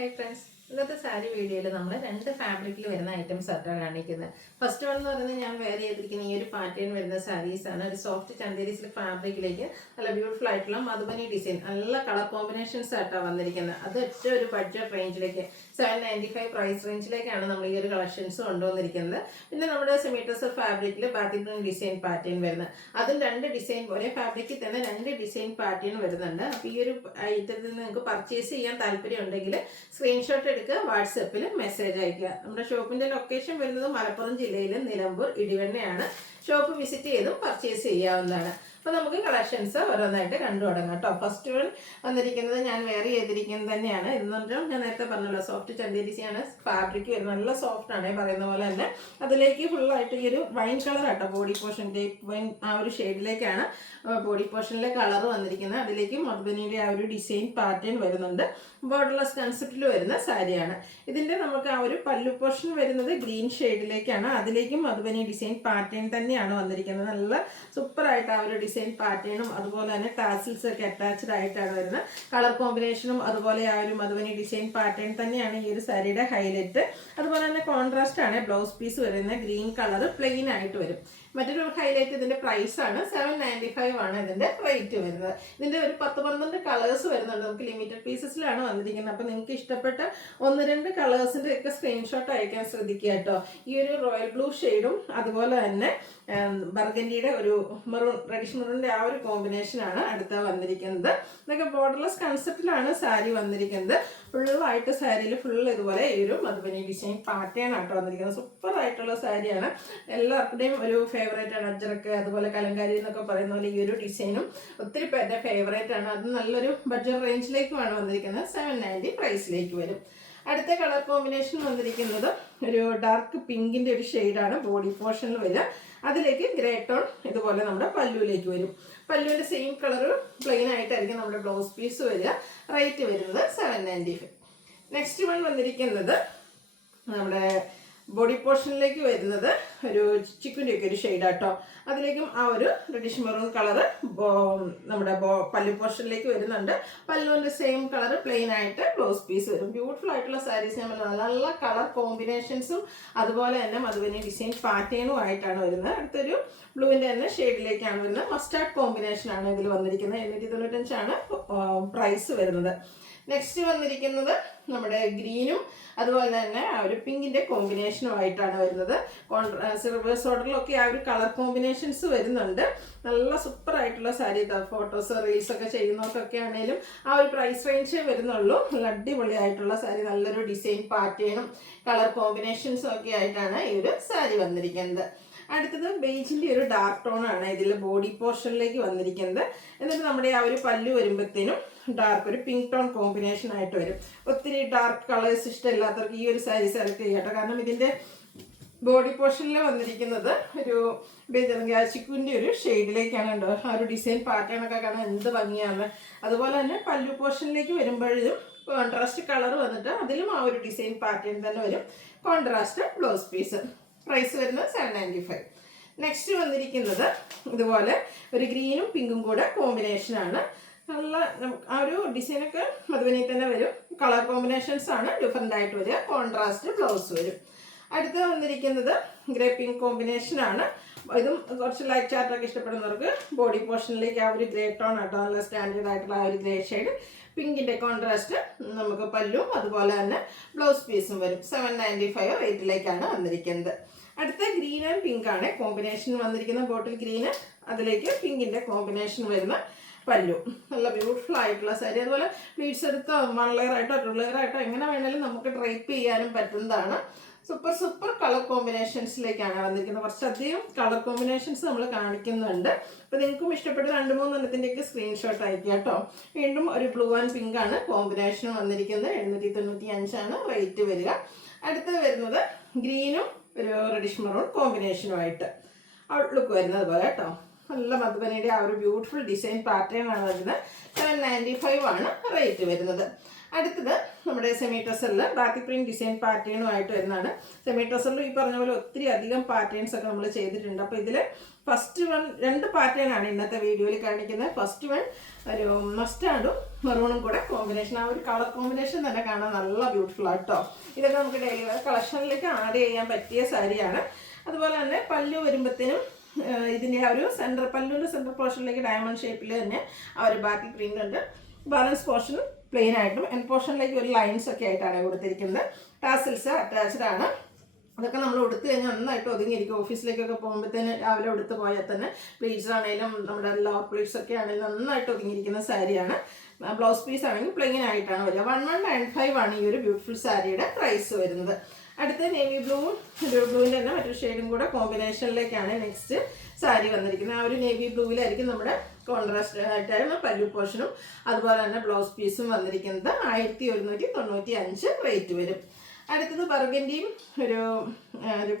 Hi friends, ഇന്നത്തെ സാരി വീഡിയോയിൽ നമ്മൾ രണ്ട് ഫാബ്രിക്കിൽ വരുന്ന ഐറ്റംസ് ആയിട്ടാണ് കാണിക്കുന്നത്. ഫസ്റ്റ് വൺ എന്ന് പറയുന്നത് ഞാൻ വെയർ ചെയ്തിരിക്കുന്ന ഈ ഒരു പാറ്റേൺ വരുന്ന സാരീസ് ആണ്. ഒരു സോഫ്റ്റ് ചന്തേരി സിൽക്ക് ഫാബ്രിക്കിലേക്ക് നല്ല ബ്യൂട്ടിഫുൾ ആയിട്ടുള്ള മധുബനി ഡിസൈൻ, നല്ല കളർ കോമ്പിനേഷൻസ് ആയിട്ടാണ് വന്നിരിക്കുന്നത്. അത് ഒറ്റ ഒരു ബഡ്ജറ്റ് റേഞ്ചിലേക്ക് 795 പ്രൈസ് റേഞ്ചിലേക്കാണ് നമ്മൾ ഈ ഒരു കളക്ഷൻസ് കൊണ്ടുവന്നിരിക്കുന്നത്. പിന്നെ നമ്മുടെ സെമീറ്റർ ഫാബ്രിക്കിൽ ബാത്തിക് പ്രിന്റ് ഡിസൈൻ പാറ്റേൺ വരുന്നത്, അതും രണ്ട് ഡിസൈൻ പോലെ ഫാബ്രിക്കിൽ തന്നെ രണ്ട് ഡിസൈൻ പാറ്റേൺ വരുന്നുണ്ട്. അപ്പോൾ ഈ ഒരു ഐറ്റത്തിൽ നിന്ന് നിങ്ങൾക്ക് പർച്ചേസ് ചെയ്യാൻ താല്പര്യം ഉണ്ടെങ്കിൽ സ്ക്രീൻഷോട്ട് എടുക്കുക, വാട്സപ്പിൽ മെസ്സേജ് അയക്കുക. നമ്മുടെ ഷോപ്പിന്റെ ലൊക്കേഷൻ വരുന്നത് മലപ്പുറം ജില്ലയിലെ നിലമ്പൂർ ഇടിവണ്ണയാണ്. ഷോപ്പ് വിസിറ്റ് ചെയ്തും പർച്ചേസ് ചെയ്യാവുന്നതാണ്. അപ്പോൾ നമുക്ക് കളക്ഷൻസ് ഓരോന്നായിട്ട് കണ്ടു തുടങ്ങാം കേട്ടോ. ഫസ്റ്റ് വൺ വന്നിരിക്കുന്നത് ഞാൻ വെയർ ചെയ്തിരിക്കുന്നത് തന്നെയാണ്. ഇതെന്ന് ഞാൻ നേരത്തെ പറഞ്ഞല്ലോ, സോഫ്റ്റ് ചന്തേരിസിയാണ് ഫാബ്രിക് വരുന്നത്. നല്ല സോഫ്റ്റ് ആണ് പറയുന്ന പോലെ തന്നെ. അതിലേക്ക് ഫുള്ളായിട്ട് ഈ ഒരു വൈൻ കളർ ആട്ടോ, ബോഡി പോർഷൻ്റെ വൈൻ ആ ഒരു ഷെയ്ഡിലേക്കാണ് ബോഡി പോർഷനിലെ കളർ വന്നിരിക്കുന്നത്. അതിലേക്ക് മധുബനിയുടെ ആ ഒരു ഡിസൈൻ പാറ്റേൺ വരുന്നുണ്ട്. ബോർഡർലെസ് കൺസെപ്റ്റിൽ വരുന്ന സാരിയാണ്. ഇതിൻ്റെ നമുക്ക് ആ ഒരു പല്ലു പോർഷൻ വരുന്നത് ഗ്രീൻ ഷെയ്ഡിലേക്കാണ്. അതിലേക്കും മധുബനി ഡിസൈൻ പാറ്റേൺ തന്നെയാണ് വന്നിരിക്കുന്നത്. നല്ല സൂപ്പറായിട്ട് ആ ഒരു ഡിസൈൻ പാറ്റേണും അതുപോലെ തന്നെ ടാസിൽസ് ഒക്കെ അറ്റാച്ച്ഡ് ആയിട്ടാണ് വരുന്നത്. കളർ കോമ്പിനേഷനും അതുപോലെ ആ ഒരു മധുബനി ഡിസൈൻ പാറ്റേൺ തന്നെയാണ് ഈ ഒരു സാരിയുടെ ഹൈലൈറ്റ്. അതുപോലെ തന്നെ കോൺട്രാസ്റ്റ് ആണ് ബ്ലൗസ് പീസ് വരുന്നത്. ഗ്രീൻ കളർ പ്ലെയിൻ ആയിട്ട് വരും. മറ്റൊരു ഹൈലൈറ്റ് ഇതിന്റെ പ്രൈസ് ആണ് 795 ആണ് ഇതിന്റെ റേറ്റ് വരുന്നത്. ഇതിന്റെ ഒരു 10-12 കളേഴ്സ് വരുന്നുണ്ട്. നമുക്ക് ലിമിറ്റഡ് പീസസിലാണ് വന്നിരിക്കുന്നത്. അപ്പൊ നിങ്ങൾക്ക് ഇഷ്ടപ്പെട്ട 1-2 കളേഴ്സിന്റെ ഒക്കെ സ്ക്രീൻഷോട്ട് അയക്കാൻ ശ്രദ്ധിക്കുക കേട്ടോ. ഈ ഒരു റോയൽ ബ്ലൂ ഷെയ്ഡും അതുപോലെ തന്നെ ബർഗൻഡിയുടെ ഒരു മെറൂൺ, റെഡിഷ് മെറൂണിന്റെ ആ ഒരു കോമ്പിനേഷനാണ് അടുത്ത വന്നിരിക്കുന്നത്. ഇതൊക്കെ ബോർഡർലെസ് കൺസെപ്റ്റിലാണ് സാരി വന്നിരിക്കുന്നത്. ഫുള്ളായിട്ട് സാരിയിൽ ഫുൾ ഇതുപോലെ ഈ ഒരു മധുബനി ഡിസൈൻ പാറ്റേൺ ആയിട്ട് വന്നിരിക്കുന്നത്. സൂപ്പർ ആയിട്ടുള്ള സാരിയാണ്. എല്ലാവരുടെയും ഒരു ഫേവറേറ്റ് ആണ്. അജ്രക്ക് അതുപോലെ കലങ്കാരി എന്നൊക്കെ പറയുന്ന പോലെ ഈ ഒരു ഡിസൈനും ഒത്തിരി പേരുടെ ഫേവറേറ്റ് ആണ്. അത് നല്ലൊരു ബഡ്ജറ്റ് റേഞ്ചിലേക്കുമാണ് വന്നിരിക്കുന്നത്. 790 പ്രൈസിലേക്ക് വരും. അടുത്ത കളർ കോമ്പിനേഷൻ വന്നിരിക്കുന്നത് ഒരു ഡാർക്ക് പിങ്കിന്റെ ഒരു ഷെയ്ഡാണ് ബോഡി പോർഷനിൽ വരിക. അതിലേക്ക് ഗ്രേ ടോൺ ഇതുപോലെ നമ്മുടെ പല്ലുവിലേക്ക് വരും. പല്ലുവിന്റെ സെയിം കളർ പ്ലെയിൻ ആയിട്ടായിരിക്കും നമ്മുടെ ബ്ലൗസ് പീസ് വരിക. റേറ്റ് വരുന്നത് 795. നെക്സ്റ്റ് വൺ വന്നിരിക്കുന്നത് നമ്മുടെ ബോഡി പോർഷനിലേക്ക് വരുന്നത് ഒരു ചിക്കുൻ്റെ ഒക്കെ ഒരു ഷെയ്ഡാട്ടോ. അതിലേക്കും ആ ഒരു റെഡിഷ് മെറൂൺ കളറ് നമ്മുടെ പല്ലു പോർഷനിലേക്ക് വരുന്നുണ്ട്. പല്ലുവിൻ്റെ സെയിം കളർ പ്ലെയിൻ ആയിട്ട് ബ്ലൗസ് പീസ് വരും. ബ്യൂട്ടിഫുൾ ആയിട്ടുള്ള സാരീസ് നമ്മൾ നല്ല കളർ കോമ്പിനേഷൻസും അതുപോലെ തന്നെ മധുബനി ഡിസൈൻ പാറ്റേണും ആയിട്ടാണ് വരുന്നത്. അടുത്തൊരു ബ്ലൂവിൻ്റെ തന്നെ ഷെയ്ഡിലേക്കാണ് വരുന്നത്. മസ്റ്റാർഡ് കോമ്പിനേഷനാണ് ഇതിൽ വന്നിരിക്കുന്നത്. 795 പ്രൈസ് വരുന്നത്. നെക്സ്റ്റ് വന്നിരിക്കുന്നത് നമ്മുടെ ഗ്രീനും അതുപോലെ തന്നെ ആ ഒരു പിങ്കിന്റെ കോമ്പിനേഷനും ആയിട്ടാണ് വരുന്നത്. റിവേഴ്സ് ഓർഡറിലൊക്കെ ആ ഒരു കളർ കോമ്പിനേഷൻസ് വരുന്നുണ്ട്. നല്ല സൂപ്പർ ആയിട്ടുള്ള സാരി. ഫോട്ടോസ് റീൽസ് ഒക്കെ ചെയ്യുന്നവർക്കൊക്കെ ആണെങ്കിലും ആ ഒരു പ്രൈസ് റേഞ്ചേ വരുന്നുള്ളൂ. നല്ല അടിപൊളി ആയിട്ടുള്ള സാരി, നല്ലൊരു ഡിസൈൻ പാറ്റേണും കളർ കോമ്പിനേഷൻസും ഒക്കെ ആയിട്ടാണ് ഈ ഒരു സാരി വന്നിരിക്കുന്നത്. അടുത്തത് ബേജിന്റെ ഒരു ഡാർക്ക് ടോൺ ആണ് ഇതിൽ ബോഡി പോർഷനിലേക്ക് വന്നിരിക്കുന്നത്. എന്നിട്ട് നമ്മുടെ ആ ഒരു പല്ലു വരുമ്പോഴത്തേനും ഡാർക്ക് ഒരു പിങ്ക് ടോൺ കോമ്പിനേഷൻ ആയിട്ട് വരും. ഒത്തിരി ഡാർക്ക് കളേഴ്സ് ഇഷ്ടമില്ലാത്തവർക്ക് ഈ ഒരു സാരി സെലക്ട് ചെയ്യാട്ടോ. കാരണം ഇതിന്റെ ബോഡി പോർഷനിൽ വന്നിരിക്കുന്നത് ഒരു ചിക്കുവിൻ്റെ ഒരു ഷെയ്ഡിലേക്കാണ് ഉണ്ടോ. ആ ഒരു ഡിസൈൻ പാറ്റേൺ ഒക്കെ കാണാൻ എന്ത് ഭംഗിയാണ്. അതുപോലെ തന്നെ പല്ലു പോർഷനിലേക്ക് വരുമ്പോഴും കോൺട്രാസ്റ്റ് കളർ വന്നിട്ട് അതിലും ആ ഒരു ഡിസൈൻ പാറ്റേൺ തന്നെ വരും. Contrast blouse piece. പ്രൈസ് വരുന്നത് 795. നെക്സ്റ്റ് വന്നിരിക്കുന്നത് ഇതുപോലെ ഒരു ഗ്രീനും പിങ്കും കൂടെ കോമ്പിനേഷനാണ്. നല്ല ആ ഒരു ഡിസൈനൊക്കെ മധുബനി തന്നെ വരും. കളർ കോമ്പിനേഷൻസ് ആണ് ഡിഫറെൻ്റ് ആയിട്ട് വരിക. കോൺട്രാസ്റ്റ് ബ്ലൗസ് വരും. അടുത്ത വന്നിരിക്കുന്നത് ഗ്രേ പിങ്ക് കോമ്പിനേഷനാണ്. ഇതും കുറച്ച് ലൈറ്റ് ചാർട്ടൊക്കെ ഇഷ്ടപ്പെടുന്നവർക്ക് ബോഡി പോർഷനിലേക്ക് ആ ഒരു ഗ്രേ ടോൺ ആട്ടോ, നല്ല സ്റ്റാൻഡേർഡ് ആയിട്ടുള്ള ആ ഒരു ഗ്രേ ഷെയ്ഡ്. പിങ്കിൻ്റെ കോൺട്രാസ്റ്റ് നമുക്ക് പല്ലും അതുപോലെ തന്നെ ബ്ലൗസ് പീസും വരും. 795 റേറ്റിലേക്കാണ് വന്നിരിക്കുന്നത്. അടുത്ത ഗ്രീൻ ആൻഡ് പിങ്ക് ആണ് കോമ്പിനേഷൻ വന്നിരിക്കുന്ന. ബോട്ടിൽ ഗ്രീന് അതിലേക്ക് പിങ്കിൻ്റെ കോമ്പിനേഷൻ വരുന്ന പല്ലു. നല്ല ബ്യൂട്ടിഫുൾ ആയിട്ടുള്ള സാരി. അതുപോലെ പ്ലീറ്റ്സ് എടുത്തോ 1 ലെയർ ആയിട്ടോ 2 ലെയർ ആയിട്ടോ എങ്ങനെ വേണമെങ്കിലും നമുക്ക് ഡ്രൈപ്പ് ചെയ്യാനും പറ്റുന്നതാണ്. സൂപ്പർ കളർ കോമ്പിനേഷൻസിലേക്കാണ് വന്നിരിക്കുന്നത്. കുറച്ചധികം കളർ കോമ്പിനേഷൻസ് നമ്മൾ കാണിക്കുന്നുണ്ട്. അപ്പോൾ നിങ്ങൾക്കും ഇഷ്ടപ്പെട്ട 2-3 എണ്ണത്തിൻ്റെയൊക്കെ സ്ക്രീൻഷോട്ട് അയക്കുക കേട്ടോ. വീണ്ടും ഒരു ബ്ലൂ ആൻഡ് പിങ്ക് ആണ് കോമ്പിനേഷൻ വന്നിരിക്കുന്നത്. 795 റേറ്റ് വരിക. അടുത്തത് വരുന്നത് ഗ്രീനും ഒരു റെഡിഷ് മെറൂൺ കോമ്പിനേഷനുമായിട്ട് ഔട്ട്ലുക്ക് വരുന്നത് പോലെ കേട്ടോ. നല്ല മധുബനിയുടെ ആ ഒരു ബ്യൂട്ടിഫുൾ ഡിസൈൻ പാറ്റേൺ ആണ് വരുന്നത്. 795 റേറ്റ് വരുന്നത്. അടുത്തത് നമ്മുടെ സെമി ടസറിൽ ബാക്കി പ്രിന്റ് ഡിസൈൻ പാറ്റേണുമായിട്ട് വരുന്നതാണ്. സെമി ടസറിൽ ഈ പറഞ്ഞ പോലെ ഒത്തിരി അധികം പാറ്റേൺസ് ഒക്കെ നമ്മൾ ചെയ്തിട്ടുണ്ട്. അപ്പോൾ ഇതിൽ ഫസ്റ്റ് വൺ 2 പാറ്റേൺ ആണ് ഇന്നത്തെ വീഡിയോയിൽ കാണിക്കുന്നത്. ഫസ്റ്റ് വൺ ഒരു മസ്റ്റാർഡും മെറൂണും കൂടെ കോമ്പിനേഷൻ, ആ ഒരു കളർ കോമ്പിനേഷൻ തന്നെ കാണാൻ നല്ല ബ്യൂട്ടിഫുൾ ആട്ടോ. ഇതൊക്കെ നമുക്ക് ഡെയിലി വെയർ കളക്ഷനിലേക്ക് ആഡ് ചെയ്യാൻ പറ്റിയ സാരിയാണ്. അതുപോലെ തന്നെ പല്ലു വരുമ്പോഴത്തേനും ഇതിൻ്റെ ആ ഒരു പല്ലുവിൻ്റെ സെൻറ്റർ പോർഷനിലേക്ക് ഡയമണ്ട് ഷേപ്പിൽ തന്നെ ആ ഒരു ബാക്കി പ്രിൻ്റ് ഉണ്ട്. ബാലൻസ് പോർഷൻ പ്ലെയിൻ ആയിട്ടും എൻ പോർഷനിലേക്ക് ഒരു ലൈൻസ് ഒക്കെ ആയിട്ടാണ് കൊടുത്തിരിക്കുന്നത്. ടാസിൽസ് അറ്റാച്ച്ഡ് ആണ്. അതൊക്കെ നമ്മൾ ഉടുത്ത് കഴിഞ്ഞാൽ നന്നായിട്ട് ഒതുങ്ങിയിരിക്കും. ഓഫീസിലേക്കൊക്കെ പോകുമ്പോഴത്തേന് രാവിലെ ഉടുത്ത് പോയാൽ തന്നെ പ്ലീറ്റ്സ് ആണെങ്കിലും നമ്മുടെ ലോവർ പ്ലീറ്റ്സ് ഒക്കെ ആണെങ്കിലും നന്നായിട്ട് ഒതുങ്ങിയിരിക്കുന്ന സാരിയാണ്. ബ്ലൗസ് പീസ് ആണെങ്കിൽ പ്ലെയിൻ ആയിട്ടാണ് വരിക. 1195 ആണ് ഈ ഒരു ബ്യൂട്ടിഫുൾ സാരിയുടെ പ്രൈസ് വരുന്നത്. അടുത്ത നേവി ബ്ലൂവും ബ്ലൂവിൻ്റെ തന്നെ മറ്റൊരു ഷെയ്ഡും കൂടെ കോമ്പിനേഷനിലേക്കാണ് നെക്സ്റ്റ് സാരി വന്നിരിക്കുന്നത്. ആ ഒരു നേവി ബ്ലൂവിലായിരിക്കും നമ്മുടെ കോൺട്രാസ്റ്റ് ആയിട്ടാണ് പല്ലു പോർഷനും അതുപോലെ തന്നെ ബ്ലൗസ് പീസും വന്നിരിക്കുന്നത്. 1195 റേറ്റ് വരും. അടുത്തത് ബർഗൻഡിയും ഒരു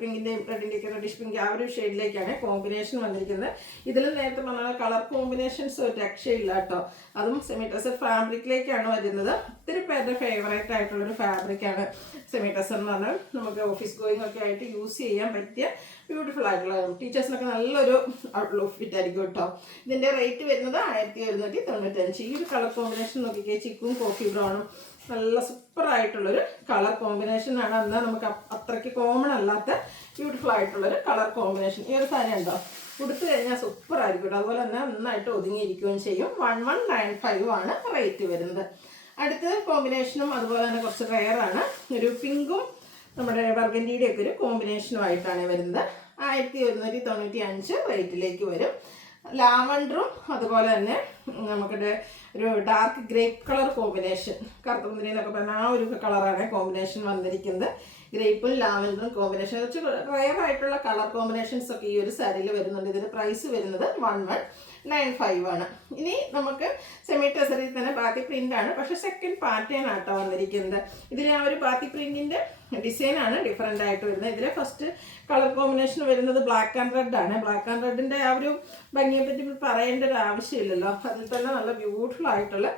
പിങ്കിൻ്റെയും റെഡിൻ്റെയൊക്കെ റെഡിഷ് പിങ്ക് ആ ഒരു ഷെയ്ഡിലേക്കാണ് കോമ്പിനേഷൻ വന്നിരിക്കുന്നത്. ഇതിൽ നേരത്തെ പറഞ്ഞ കളർ കോമ്പിനേഷൻസ് ഒരു രക്ഷയില്ല കേട്ടോ. അതും സെമി ടസർ ഫാബ്രിക്കിലേക്കാണ് വരുന്നത്. ഒത്തിരി പേരുടെ ഫേവറേറ്റ് ആയിട്ടുള്ളൊരു ഫാബ്രിക്കാണ് സെമി ടസർ എന്ന് പറഞ്ഞാൽ. നമുക്ക് ഓഫീസ് ഗോയിങ് ഒക്കെ ആയിട്ട് യൂസ് ചെയ്യാൻ പറ്റിയ ബ്യൂട്ടിഫുൾ ആയിട്ടുള്ള ടീച്ചേഴ്സിനൊക്കെ നല്ലൊരു ഔട്ട്ലുക്ക് ഫിറ്റ് ആയിരിക്കും കേട്ടോ. ഇതിൻ്റെ റേറ്റ് വരുന്നത് 1195. ഈ ഒരു കളർ കോമ്പിനേഷൻ നോക്കിക്കേ, ചിക്കും കോഫി ബ്രൗണും നല്ല സൂപ്പറായിട്ടുള്ളൊരു കളർ കോമ്പിനേഷനാണ്. എന്നാൽ നമുക്ക് അത്രയ്ക്ക് കോമൺ അല്ലാത്ത ബ്യൂട്ടിഫുൾ ആയിട്ടുള്ളൊരു കളർ കോമ്പിനേഷൻ. ഈ ഒരു സാരി ഉണ്ടോ, ഉടുത്ത് കഴിഞ്ഞാൽ സൂപ്പറായിരിക്കും. അതുപോലെ തന്നെ നന്നായിട്ട് ഒതുങ്ങിയിരിക്കുകയും ചെയ്യും. 1195 ആണ് റേറ്റ് വരുന്നത്. അടുത്ത കോമ്പിനേഷനും അതുപോലെ തന്നെ കുറച്ച് റെയറാണ്. ഒരു പിങ്കും നമ്മുടെ ബർഗൻഡിയുടെ ഒക്കെ ഒരു കോമ്പിനേഷനുമായിട്ടാണ് വരുന്നത്. 1195 റേറ്റിലേക്ക് വരും. ലാവൻഡറും അതുപോലെ തന്നെ നമുക്കിടെ ഒരു ഡാർക്ക് ഗ്രേപ്പ് കളർ കോമ്പിനേഷൻ, കറുത്ത മുന്തിരി എന്നൊക്കെ പറഞ്ഞാൽ ആ ഒരു കളറാണ് കോമ്പിനേഷൻ വന്നിരിക്കുന്നത്. ഗ്രേപ്പും ലാവൻഡറും കോമ്പിനേഷൻ, കുറച്ച് റെയർ ആയിട്ടുള്ള കളർ കോമ്പിനേഷൻസ് ഒക്കെ ഈ ഒരു സാരിയിൽ വരുന്നുണ്ട്. ഇതിൻ്റെ പ്രൈസ് വരുന്നത് 1195 ആണ്. ഇനി നമുക്ക് സെമി ടസറിൽ തന്നെ ബാത്തി പ്രിന്റ് ആണ്, പക്ഷെ സെക്കൻഡ് പാറ്റേൺ ആട്ടോ വന്നിരിക്കുന്നത്. ഇതിൽ ആ ഒരു ബാത്തി പ്രിന്റിന്റെ ഡിസൈനാണ് ഡിഫറെൻ്റ് ആയിട്ട് വരുന്നത്. ഇതിലെ ഫസ്റ്റ് കളർ കോമ്പിനേഷൻ വരുന്നത് ബ്ലാക്ക് ആൻഡ് റെഡ് ആണ്. ബ്ലാക്ക് ആൻഡ് റെഡിൻ്റെ ആ ഒരു ഭംഗിയെ പറ്റി പറയേണ്ട ഒരു ആവശ്യമില്ലല്ലോ. അതിൽ തന്നെ നല്ല ബ്യൂട്ടിഫുൾ ആയിട്ടുള്ള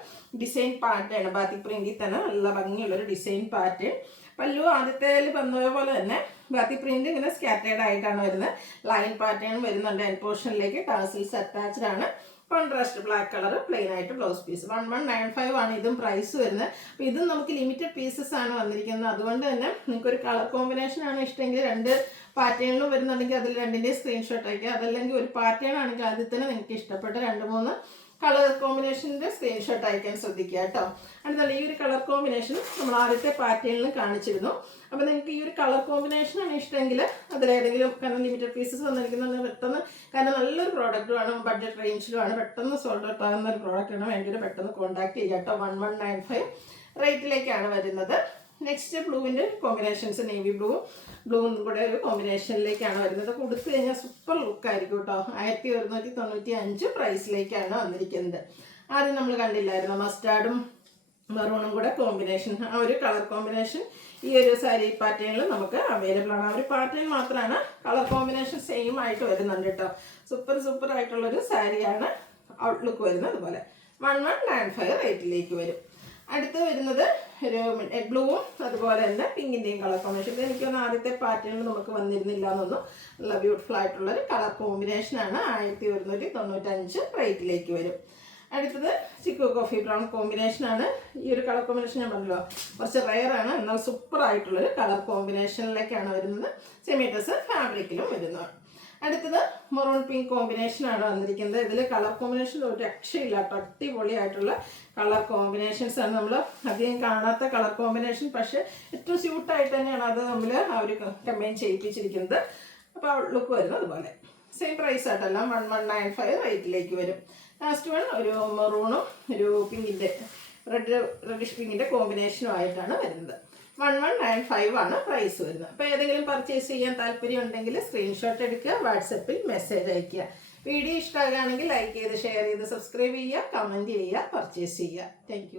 ഡിസൈൻ പാറ്റേൺ, ബാത്തി പ്രിന്റിൽ തന്നെ നല്ല ഭംഗിയുള്ളൊരു ഡിസൈൻ പാറ്റേൺ. പല്ലു ആദ്യത്തേൽ വന്ന പോലെ തന്നെ ബാത്തി പ്രിന്റ് ഇങ്ങനെ സ്കാറ്റേഡ് ആയിട്ടാണ് വരുന്നത്. ലൈൻ പാറ്റേൺ വരുന്നുണ്ട്. എൻ പോർഷനിലേക്ക് ടാസിൽസ് അറ്റാച്ച്ഡ് ആണ്. കോൺട്രാസ്റ്റ് ബ്ലാക്ക് കളർ പ്ലെയിൻ ആയിട്ട് ബ്ലൗസ് പീസ്. 1195 ആണ് ഇതും പ്രൈസ് വരുന്നത്. അപ്പോൾ ഇതും നമുക്ക് ലിമിറ്റഡ് പീസസ് ആണ് വന്നിരിക്കുന്നത്. അതുകൊണ്ട് തന്നെ നിങ്ങൾക്കൊരു കളർ കോമ്പിനേഷൻ ആണ് ഇഷ്ടമെങ്കിൽ 2 പാറ്റേണിലും വരുന്നുണ്ടെങ്കിൽ അതിൽ 2ൻ്റെ സ്ക്രീൻഷോട്ട് അയക്കുക. അതല്ലെങ്കിൽ ഒരു പാറ്റേൺ ആണെങ്കിൽ അതിൽ തന്നെ നിങ്ങൾക്ക് ഇഷ്ടപ്പെട്ട 2-3 കളർ കോമ്പിനേഷൻ്റെ സ്ക്രീൻഷോട്ട് അയക്കാൻ ശ്രദ്ധിക്കുക കേട്ടോ. അടുത്തല്ല ഈ ഒരു കളർ കോമ്പിനേഷൻ നമ്മൾ ആദ്യത്തെ പാറ്റേണിൽ കാണിച്ചിരുന്നു. അപ്പോൾ നിങ്ങൾക്ക് ഈ ഒരു കളർ കോമ്പിനേഷനാണ് ഇഷ്ടമെങ്കിൽ അതിലേതെങ്കിലും, കാരണം ലിമിറ്റഡ് പീസസ് വന്നിരിക്കുന്നത് പെട്ടെന്ന്, കാരണം നല്ലൊരു പ്രോഡക്റ്റുമാണ്, ബഡ്ജറ്റ് റേഞ്ചിലുമാണ്, പെട്ടെന്ന് സോൾഡ് ഔട്ട് ആകുന്ന ഒരു പ്രോഡക്റ്റാണ്, വേണ്ടി പെട്ടെന്ന് കോൺടാക്ട് ചെയ്യുക കേട്ടോ. 1195 റേറ്റിലേക്കാണ് വരുന്നത്. നെക്സ്റ്റ് ബ്ലൂവിൻ്റെ കോമ്പിനേഷൻസ്, നേവി ബ്ലൂവും കൂടെ ഒരു കോമ്പിനേഷനിലേക്കാണ് വരുന്നത്. കൊടുത്തു കഴിഞ്ഞാൽ സൂപ്പർ ലുക്കായിരിക്കും കേട്ടോ. 1195 പ്രൈസിലേക്കാണ് വന്നിരിക്കുന്നത്. ആദ്യം നമ്മൾ കണ്ടില്ലായിരുന്നു മസ്റ്റാർഡും മെറൂണും കൂടെ കോമ്പിനേഷൻ. ആ ഒരു കളർ കോമ്പിനേഷൻ ഈ ഒരു സാരി പാറ്റേണിൽ നമുക്ക് അവൈലബിൾ ആണ്. ആ ഒരു പാറ്റേൺ മാത്രമാണ്, കളർ കോമ്പിനേഷൻ സെയിം ആയിട്ട് വരുന്നുണ്ട് കേട്ടോ. സൂപ്പർ ആയിട്ടുള്ളൊരു സാരിയാണ് ഔട്ട്ലുക്ക് വരുന്നത്. അതുപോലെ 1195 റേറ്റിലേക്ക് വരും. അടുത്ത് വരുന്നത് ഒരു ബ്ലൂവും അതുപോലെ തന്നെ പിങ്കിൻ്റെയും കളർ കോമ്പിനേഷൻ. എനിക്കൊന്ന് ആദ്യത്തെ പാറ്റേണിൽ നമുക്ക് വന്നിരുന്നില്ല എന്നൊന്നും. നല്ല ബ്യൂട്ടിഫുൾ ആയിട്ടുള്ളൊരു കളർ കോമ്പിനേഷനാണ്. 1195 റേറ്റിലേക്ക് വരും. അടുത്തത് ചിക്കു കോഫി ബ്രൗൺ കോമ്പിനേഷനാണ്. ഈ ഒരു കളർ കോമ്പിനേഷൻ ഞാൻ പറഞ്ഞല്ലോ കുറച്ച് റെയറാണ്, എന്നാൽ സൂപ്പർ ആയിട്ടുള്ളൊരു കളർ കോമ്പിനേഷനിലേക്കാണ് വരുന്നത്. സെമി ടസർ ഫാബ്രിക്കിലും വരുന്നതാണ്. അടുത്തത് മെറൂൺ പിങ്ക് കോമ്പിനേഷനാണ് വന്നിരിക്കുന്നത്. ഇതിൽ കളർ കോമ്പിനേഷൻ ഒരു രക്ഷയില്ല, അടിപൊളിയായിട്ടുള്ള കളർ കോമ്പിനേഷൻസ് ആണ്. നമ്മൾ അധികം കാണാത്ത കളർ കോമ്പിനേഷൻ, പക്ഷേ ഏറ്റവും സ്യൂട്ടായിട്ട് തന്നെയാണ് അത് നമ്മൾ ആ ഒരു കമ്പൈൻ ചെയ്യിപ്പിച്ചിരിക്കുന്നത്. അപ്പോൾ ഔട്ട്ലുക്ക് വരുന്നത് അതുപോലെ സെയിം പ്രൈസ് ആയിട്ടെല്ലാം 1195 റേറ്റിലേക്ക് വരും. ലാസ്റ്റ് വൺ ഒരു മെറൂണും ഒരു പിങ്കിൻ്റെ റെഡിഷ് പിങ്കിൻ്റെ കോമ്പിനേഷനും ആയിട്ടാണ് വരുന്നത്. 1195 ആണ് പ്രൈസ് വരുന്നത്. അപ്പോൾ ഏതെങ്കിലും പർച്ചേസ് ചെയ്യാൻ താല്പര്യം ഉണ്ടെങ്കിൽ സ്ക്രീൻഷോട്ട് എടുക്കുക, വാട്സപ്പിൽ മെസ്സേജ് അയയ്ക്കുക. വീഡിയോ ഇഷ്ടമാകുകയാണെങ്കിൽ ലൈക്ക് ചെയ്ത് ഷെയർ ചെയ്ത് സബ്സ്ക്രൈബ് ചെയ്യുക, കമൻറ്റ് ചെയ്യുക, പർച്ചേസ് ചെയ്യുക. താങ്ക്